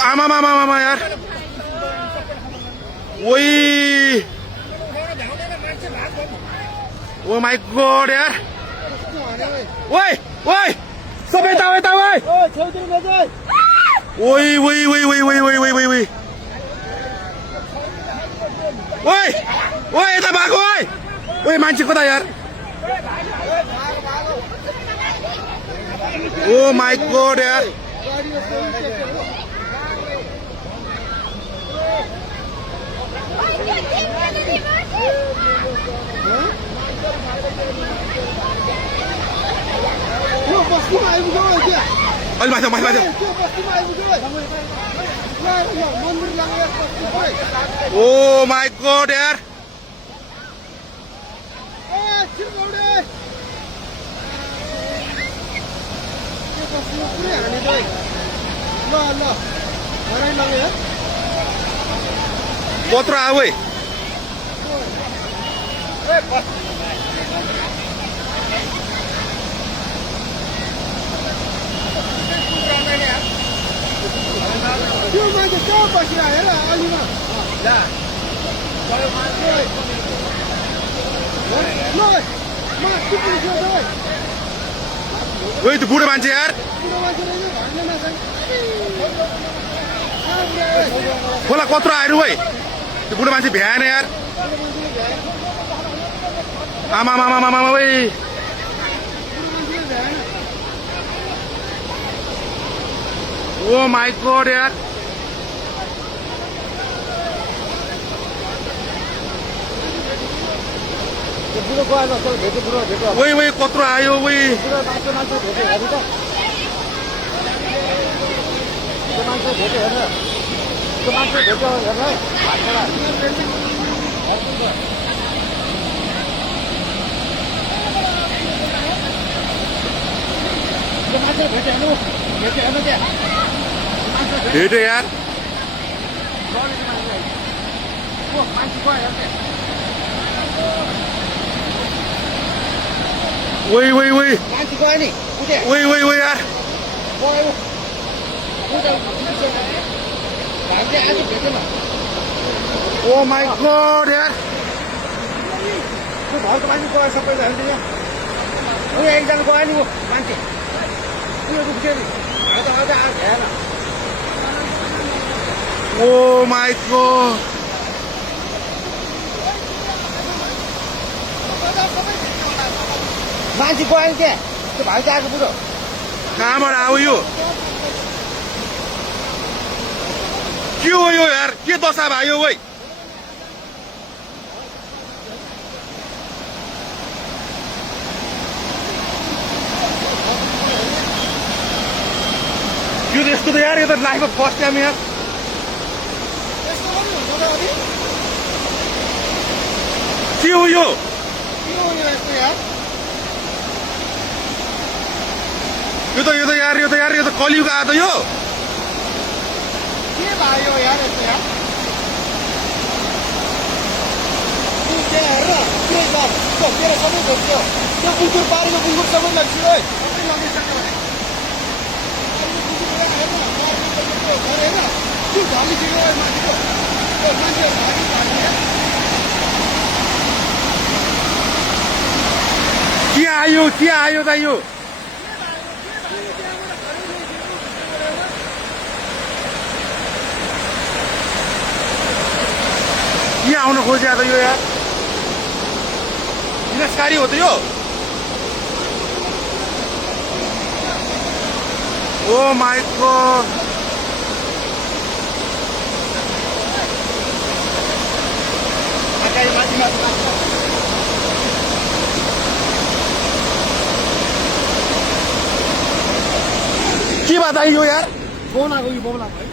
आमा यार ओइ ओ माय गॉड यार ओइ ओइ सब यता ओइ ओइ ओइ ओइ ओइ ओइ ओइ ओइ ओइ ओइ ओइ ओइ यता भागो ओइ ओइ मान्छे कता यार ओ माय गॉड यार माथि ओ माय गॉड यार कत्रो आऊ त्यो मान्छे कहाँ बसिरह्यो हेर अलिमा ओइ त्यो बुढो मान्छे यार खोला कत्रो आएर ओइ त्यो बुढो मान्छे भ्याएन यार आमा मामा मामा ओइ ओ माय गॉड यार ओइ ओइ कत्रो आयो ओइ भेट्यो यार ओइ ओइ ओइ ओइ ओइ ओइ यार ओ माय गॉड यार घरको मान्छे गयो सबैजना एकजना गयो नि मान्छे ओ माय गॉड मान्छे गयो नि त्यहाँ त्यो भाइ चाहिँ आएको बुढो कहाँबाट आऊ यो के हो यो यार के दशा भयो ओइ यो यस्तो त यार यो त लाइफमा फर्स्ट टाइम यार के हो यो यो त कलियुग आयो त यो के भयो यार यस्तो यार हेर के तेरो सबै घोप्यो त्यो बुकुर पारेको बुकुर सबै लग्छ है सबै लगिसक्यो भने त्यो भागिसक्यो मान्छेको मान्छे के आयो त यो के आउन खोज्या त यो यार विनाशकारी हो त यो ओ माय गॉड के बात आयो यार फोन आएको यो बोला